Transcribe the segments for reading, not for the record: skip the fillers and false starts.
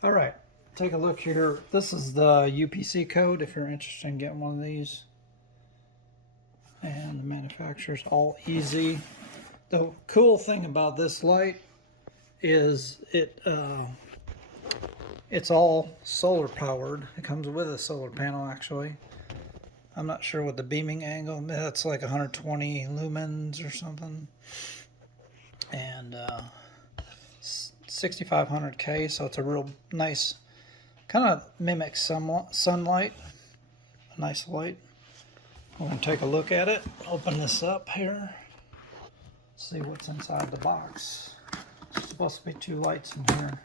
All right, take a look here. This is the UPC code if you're interested in getting one of these. And the manufacturer's AllEasy. The cool thing about this light is it's all solar powered. It comes with a solar panel actually. I'm not sure what the beaming angle, that's like 120 lumens or something. And 6500K, so it's a real nice, kind of mimics sunlight, a nice light. I'm going to take a look at it, open this up here, see what's inside the box. There's supposed to be 2 lights in here.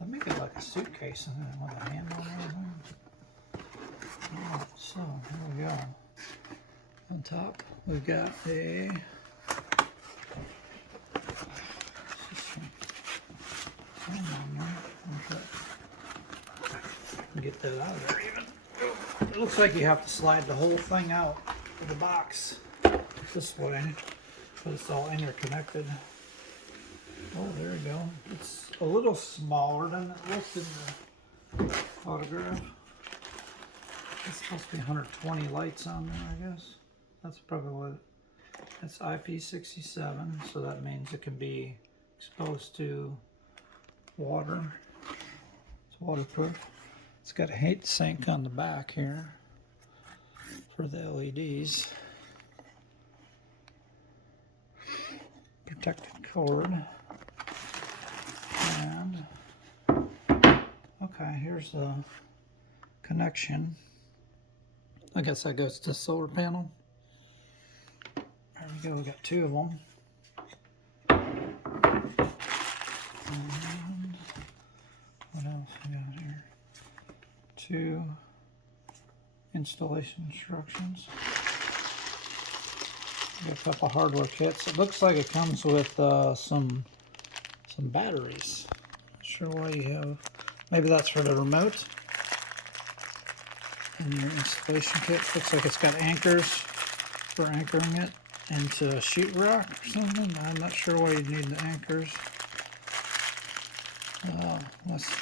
Let me get like a suitcase in there with a handle on it. Alright, so here we go. On top, we've got a get that out of there even. It looks like you have to slide the whole thing out of the box this way, but it's all interconnected. Oh, there you go. It's a little smaller than it looks in the photograph. It's supposed to be 120 lights on there, I guess. That's probably what it's IP67, so that means it can be exposed to water. It's waterproof. It's got a heat sink on the back here for the LEDs. Protected cord. And okay, here's the connection. I guess that goes to the solar panel. There we go, we got 2 of them. And what else we got here? 2 installation instructions. Got a couple hardware kits. It looks like it comes with some batteries. Not sure why you have. Maybe that's for the remote. And your installation kit looks like it's got anchors for anchoring it into sheetrock or something. I'm not sure why you need the anchors.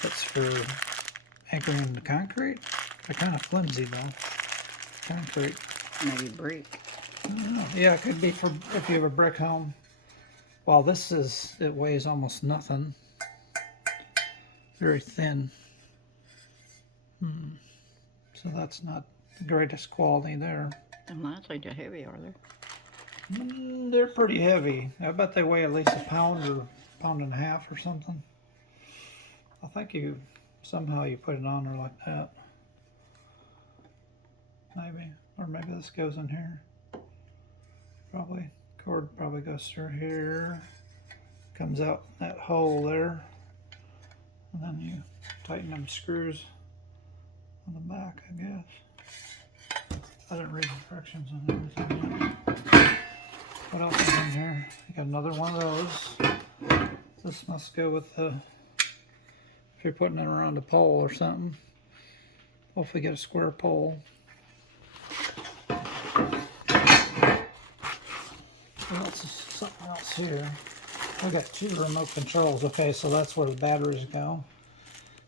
That's for anchoring the concrete. They're kind of flimsy though. Concrete. Maybe brick. I don't know. Yeah, it could be for if you have a brick home. Well, it weighs almost nothing. Very thin. So that's not the greatest quality there. They're not so heavy, are they? They're pretty heavy. I bet they weigh at least a pound or pound and a half or something. I think somehow you put it on there like that. Maybe. Or maybe this goes in here. Probably. Cord probably goes through here. Comes out that hole there. And then you tighten them screws on the back, I guess. I didn't read the directions on everything yet. What else is in here? You got another one of those. This must go with the, if you're putting it around a pole or something. Hopefully get a square pole. What else is something else here? We got 2 remote controls. Okay, so that's where the batteries go.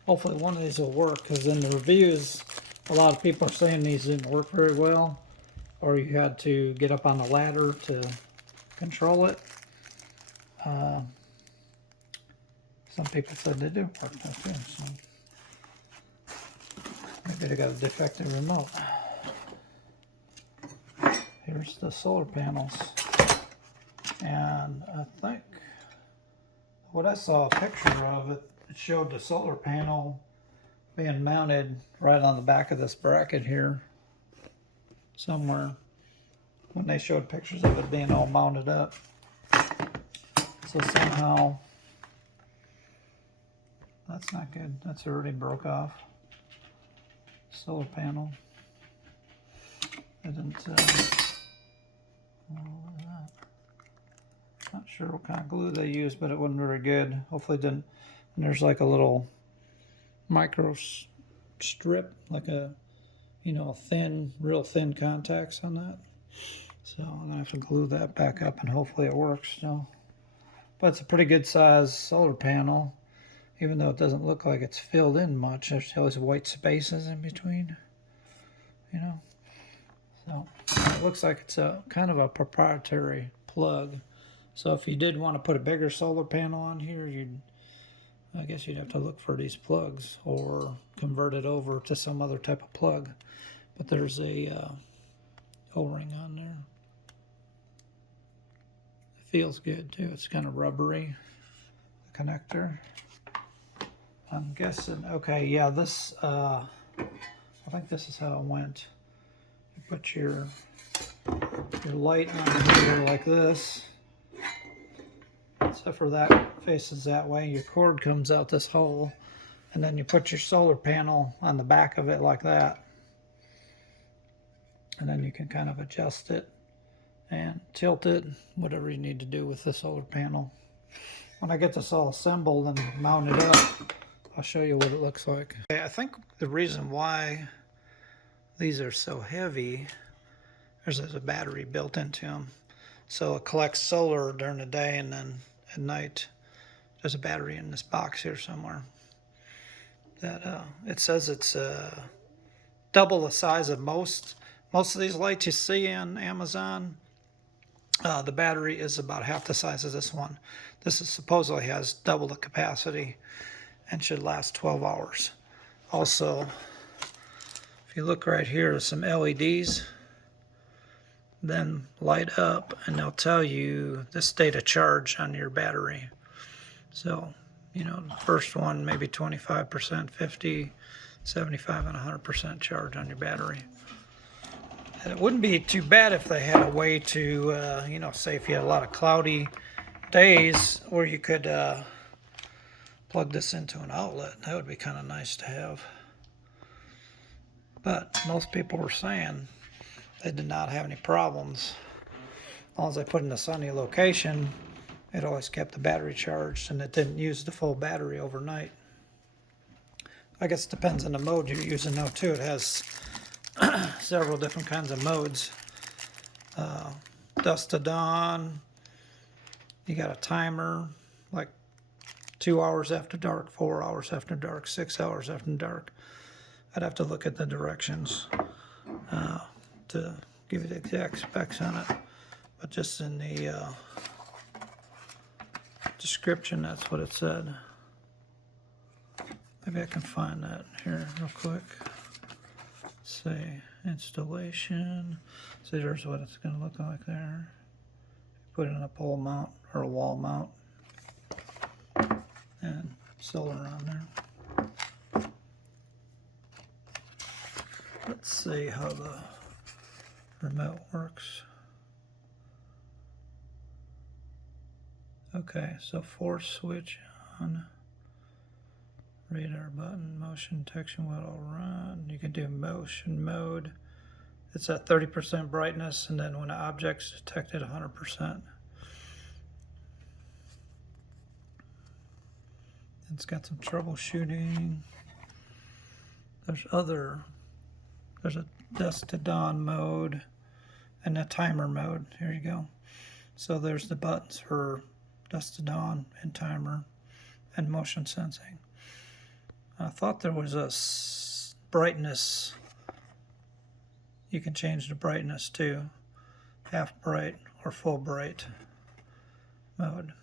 Hopefully one of these will work, because in the reviews, a lot of people are saying these didn't work very well, or you had to get up on the ladder to control it. Some people said they do work though too, so maybe they got a defective remote. Here's the solar panels, and I think what I saw a picture of it showed the solar panel being mounted right on the back of this bracket here somewhere when they showed pictures of it being all mounted up. So somehow that's not good. That's already broke off. Solar panel. I didn't not sure what kind of glue they used, but it wasn't very good. Hopefully it didn't. And there's like a little micro strip, like a, thin, real thin contacts on that. So I'm gonna have to glue that back up and hopefully it works still. But it's a pretty good size solar panel, even though it doesn't look like it's filled in much. There's always white spaces in between, you know. So it looks like it's a kind of a proprietary plug. So if you did want to put a bigger solar panel on here, I guess you'd have to look for these plugs or convert it over to some other type of plug. But there's a O-ring on there. It feels good too. It's kind of rubbery, the connector. I'm guessing, okay, yeah, this, I think this is how it went. You put your light on here like this. Except for that faces that way. Your cord comes out this hole, and then you put your solar panel on the back of it like that. And then you can kind of adjust it and tilt it, whatever you need to do with the solar panel. When I get this all assembled and mounted up, I'll show you what it looks like. Okay, I think the reason why these are so heavy is there's a battery built into them. So it collects solar during the day, and then at night there's a battery in this box here somewhere. That it says it's double the size of most of these lights you see on Amazon. The battery is about half the size of this one. This is supposedly has double the capacity and should last 12 hours. Also, if you look right here, there's some LEDs. Then light up and they'll tell you the state of charge on your battery. So, you know, the first one maybe 25%, 50, 75, and 100% charge on your battery. And it wouldn't be too bad if they had a way to, you know, say if you had a lot of cloudy days where you could plug this into an outlet. That would be kind of nice to have. But most people were saying they did not have any problems. As long as they put in a sunny location, it always kept the battery charged and it didn't use the full battery overnight. I guess it depends on the mode you're using though too. It has several different kinds of modes. Dusk to dawn. You got a timer, like 2 hours after dark, 4 hours after dark, 6 hours after dark. I'd have to look at the directions to give you the exact specs on it. But just in the description, that's what it said. Maybe I can find that here real quick. Say installation. See, there's what it's going to look like there. Put it in a pole mount or a wall mount. And solar on there. Let's see how the remote works. Okay, so force switch on, radar button, motion detection will all run. You can do motion mode. It's at 30% brightness, and then when the object's detected, 100%. It's got some troubleshooting. There's a dusk to dawn mode and a timer mode. Here you go. So there's the buttons for dusk to dawn and timer and motion sensing. I thought there was a brightness. You can change the brightness to half bright or full bright mode.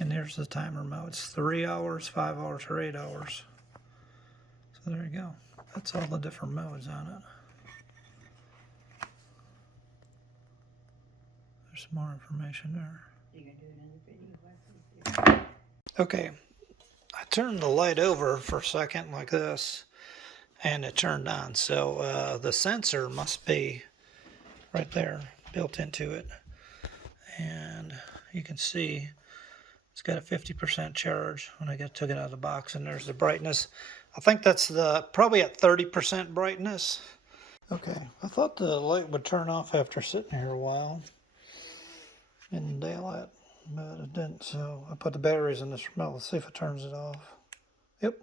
And here's the timer mode. It's 3 hours, 5 hours, or 8 hours. So there you go. That's all the different modes on it. There's some more information there. Okay, I turned the light over for a second like this, and it turned on. So the sensor must be right there, built into it. And you can see it's got a 50% charge when I took it out of the box, and there's the brightness. I think that's probably at 30% brightness. Okay, I thought the light would turn off after sitting here a while in daylight, but it didn't. So I put the batteries in this remote. Let's see if it turns it off. Yep.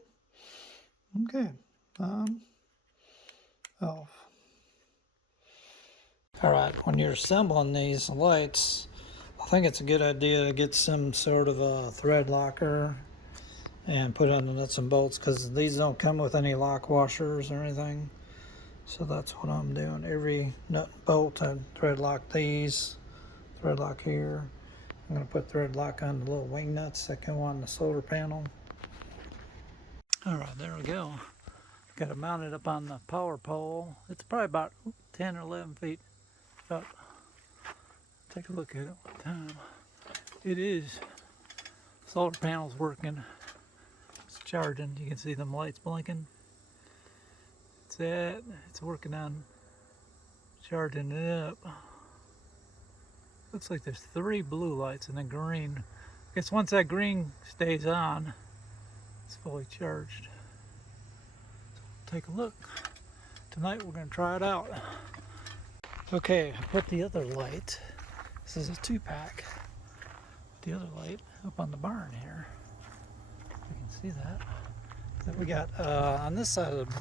Okay. On. Off. Alright, when you're assembling these lights, I think it's a good idea to get some sort of a thread locker and put on the nuts and bolts, because these don't come with any lock washers or anything. So that's what I'm doing. Every nut and bolt, I thread lock these, thread lock here. I'm going to put thread lock on the little wing nuts that go on the solar panel. Alright, there we go. Got it mounted up on the power pole. It's probably about 10 or 11 feet up. Take a look at it one time. It is. Solar panel's working. It's charging. You can see them lights blinking. It's working on charging it up. Looks like there's 3 blue lights and a green. I guess once that green stays on, it's fully charged. So take a look. Tonight we're going to try it out. Okay, I put the other light. This is a 2-pack. The other light up on the barn here. You can see that. Then we got on this side of the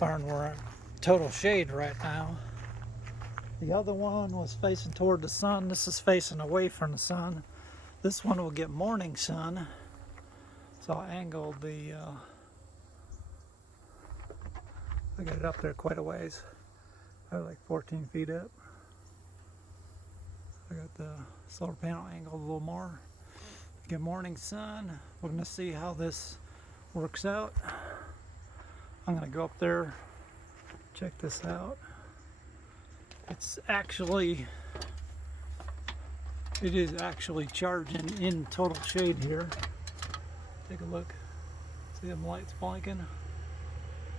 barn, we're in total shade right now. The other one was facing toward the sun. This is facing away from the sun. This one will get morning sun. So I angled the, I got it up there quite a ways. Probably like 14 feet up. I got the solar panel angled a little more. Get morning sun. We're gonna see how this works out. I'm gonna go up there, check this out. It is actually charging in total shade here. Take a look. See them lights blinking?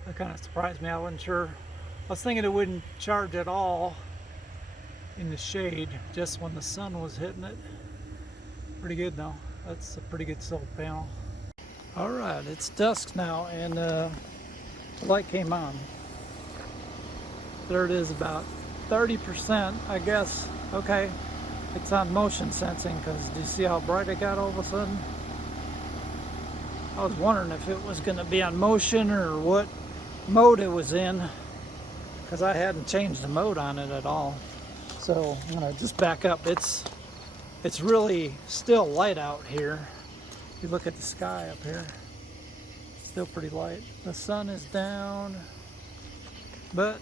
That kind of surprised me. I wasn't sure. I was thinking it wouldn't charge at all in the shade, just when the sun was hitting it. Pretty good though. That's a pretty good solar panel. Alright, it's dusk now, and the light came on. There it is, about 30%, I guess. Okay, it's on motion sensing, because do you see how bright it got all of a sudden? I was wondering if it was going to be on motion or what mode it was in, because I hadn't changed the mode on it at all. So I'm going to just back up. It's really still light out here. If you look at the sky up here, it's still pretty light. The sun is down, but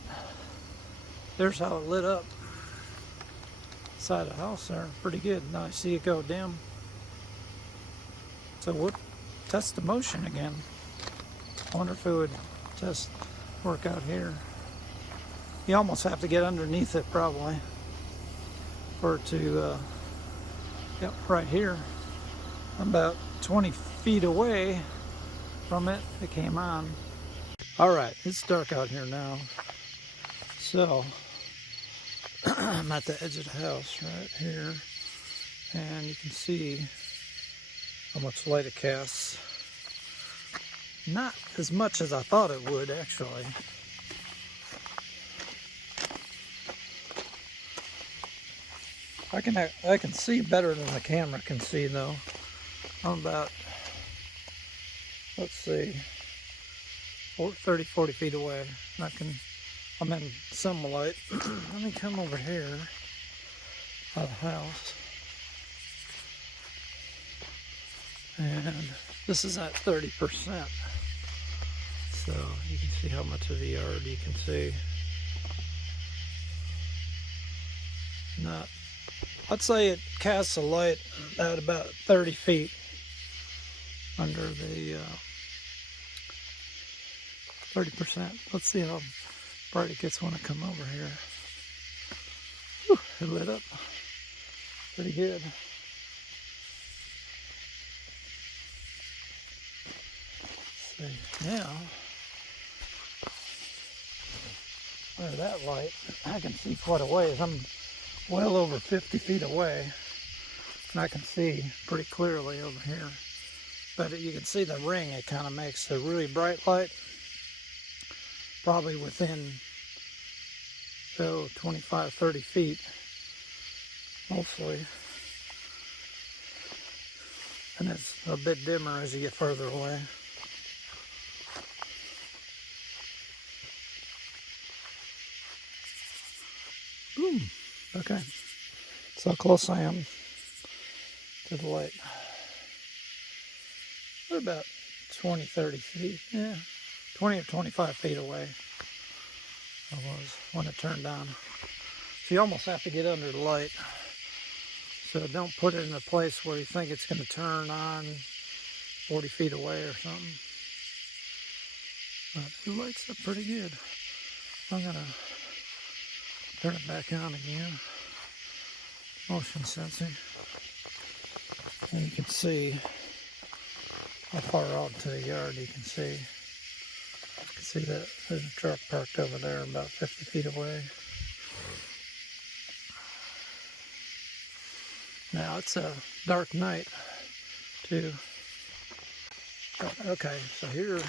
there's how it lit up. Side of the house there, pretty good. Now I see it go dim. So we'll test the motion again. I wonder if it would work out here. You almost have to get underneath it probably for it to, yep, right here. I'm about 20 feet away from it. It came on. All right, it's dark out here now. So I'm at the edge of the house right here, and you can see how much light it casts. Not as much as I thought it would, actually. I can see better than the camera can see though. I'm about, let's see, 30, 40 feet away. I'm in some light. Let me come over here by the house. And this is at 30%. So you can see how much of the yard you can see. I'd say it casts a light at about 30 feet under the 30%. Let's see how bright it gets when I come over here. Whew, it lit up pretty good. Let's see, now, look at that light. I can see quite a ways. I'm well over 50 feet away, and I can see pretty clearly over here. But you can see the ring it kind of makes, a really bright light. Probably within 25, 30 feet, mostly. And it's a bit dimmer as you get further away. Ooh. Okay, so how close I am to the light. We're about 20, 30 feet, yeah, 20 or 25 feet away I was when it turned on. So you almost have to get under the light. So don't put it in a place where you think it's going to turn on 40 feet away or something. But it lights up pretty good. I'm going to turn it back on again. Motion sensing. And you can see how far out to the yard you can see. You can see that there's a truck parked over there about 50 feet away. Now it's a dark night too. Okay, so here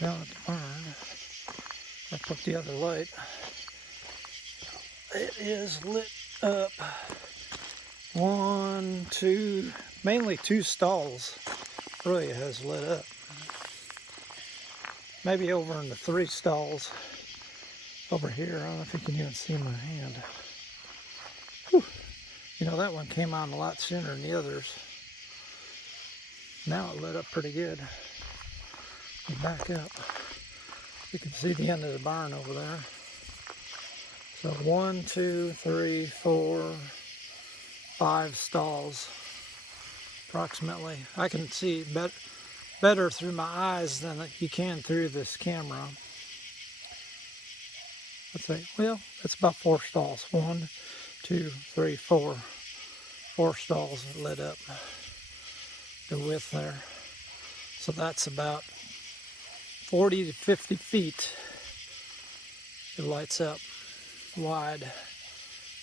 down at the barn, I put the other light. It is lit up. 1, 2, mainly 2 stalls really has lit up. Maybe over in the 3 stalls over here. I don't know if you can even see my hand. Whew. You know, that one came on a lot sooner than the others. Now it lit up pretty good. You back up. You can see the end of the barn over there. So 1, 2, 3, 4, 5 stalls approximately. I can see better through my eyes than you can through this camera. Let's say, well, it's about 4 stalls. 1, 2, 3, 4. 4 stalls lit up the width there. So that's about 40 to 50 feet. It lights up wide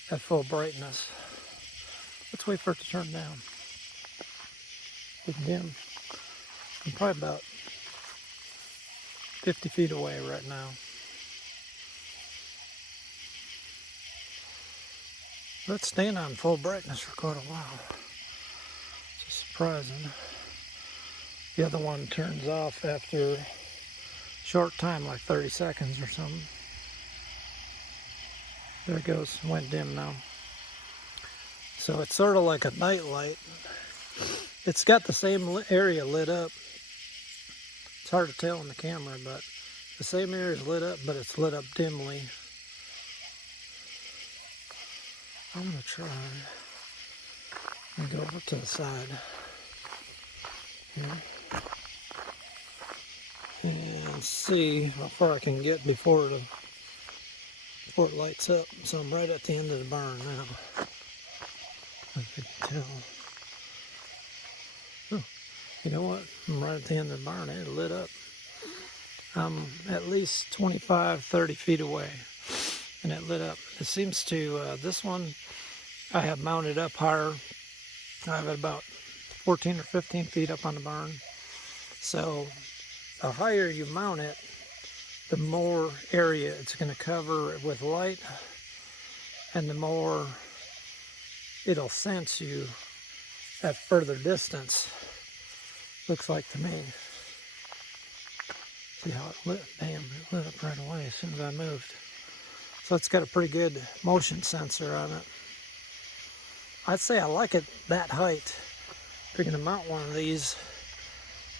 at full brightness. Let's wait for it to turn down. It's dim. I'm probably about 50 feet away right now. But it's staying on full brightness for quite a while. It's surprising. The other one turns off after a short time, like 30 seconds or something. There it goes, went dim now. So it's sort of like a night light. It's got the same area lit up. It's hard to tell on the camera, but the same area is lit up, but it's lit up dimly. I'm going to try and go over to the side here and see how far I can get before it lights up. So I'm right at the end of the barn now, if you can tell. Oh, you know what? I'm right at the end of the barn. It lit up. I'm at least 25, 30 feet away, and it lit up. It seems to, this one I have mounted up higher. I have it about 14 or 15 feet up on the barn. So the higher you mount it, the more area it's going to cover with light, and the more it'll sense you at further distance, looks like to me. See how it lit? Bam, it lit up right away as soon as I moved. So it's got a pretty good motion sensor on it. I'd say I like it that height. If you're going to mount one of these,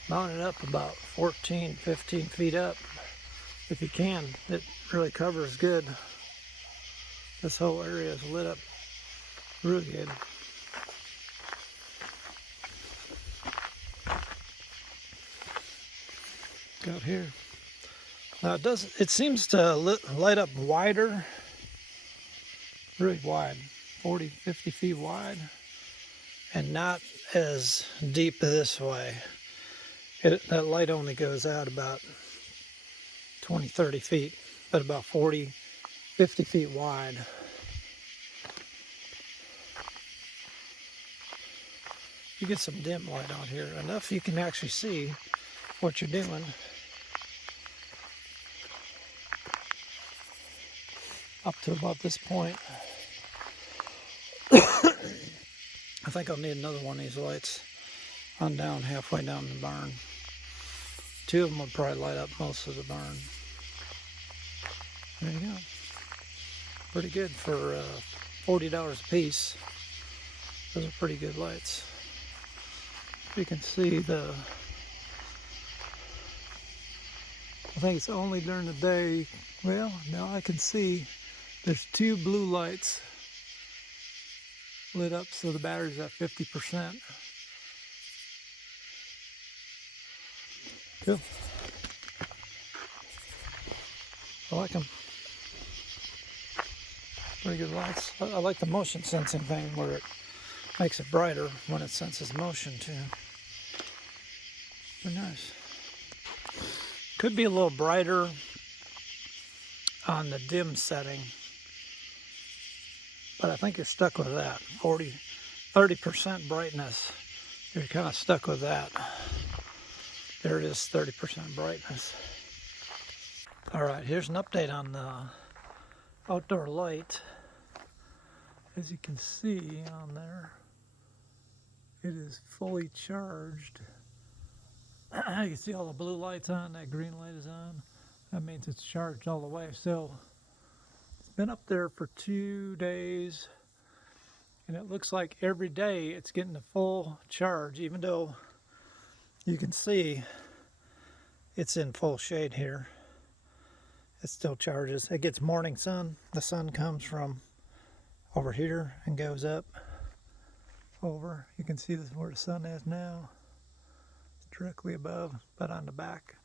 mount it up about 14, 15 feet up. If you can, it really covers good. This whole area is lit up really good. Out here. Now it seems to light up wider, really wide, 40, 50 feet wide, and not as deep this way. That light only goes out about 20, 30 feet, but about 40, 50 feet wide. You get some dim light out here, enough you can actually see what you're doing. Up to about this point. I think I'll need another one of these lights on down, halfway down the barn. 2 of them will probably light up most of the barn. There you go. Pretty good for $40 a piece. Those are pretty good lights. You can see I think it's only during the day. Well, now I can see there's 2 blue lights lit up, so the battery's at 50%. Cool. I like them. Pretty good lights. I like the motion sensing thing where it makes it brighter when it senses motion too. Very nice. Could be a little brighter on the dim setting, but I think you're stuck with that. 30% brightness. You're kind of stuck with that. There it is, 30% brightness. All right, here's an update on the outdoor light. As you can see on there, it is fully charged. You can see all the blue lights on, that green light is on. That means it's charged all the way. So it's been up there for 2 days, and it looks like every day it's getting a full charge, even though you can see it's in full shade here. It still charges. It gets morning sun. The sun comes from over here and goes up over. You can see this where the sun is now. It's directly above, but on the back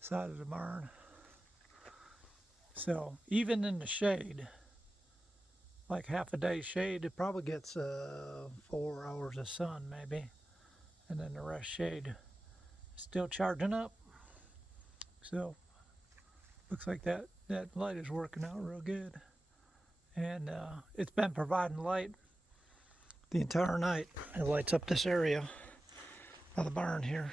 side of the barn. So even in the shade, like half a day's shade, it probably gets 4 hours of sun maybe, and then the rest shade. Still charging up. So looks like that light is working out real good. And it's been providing light the entire night. It lights up this area by the barn here.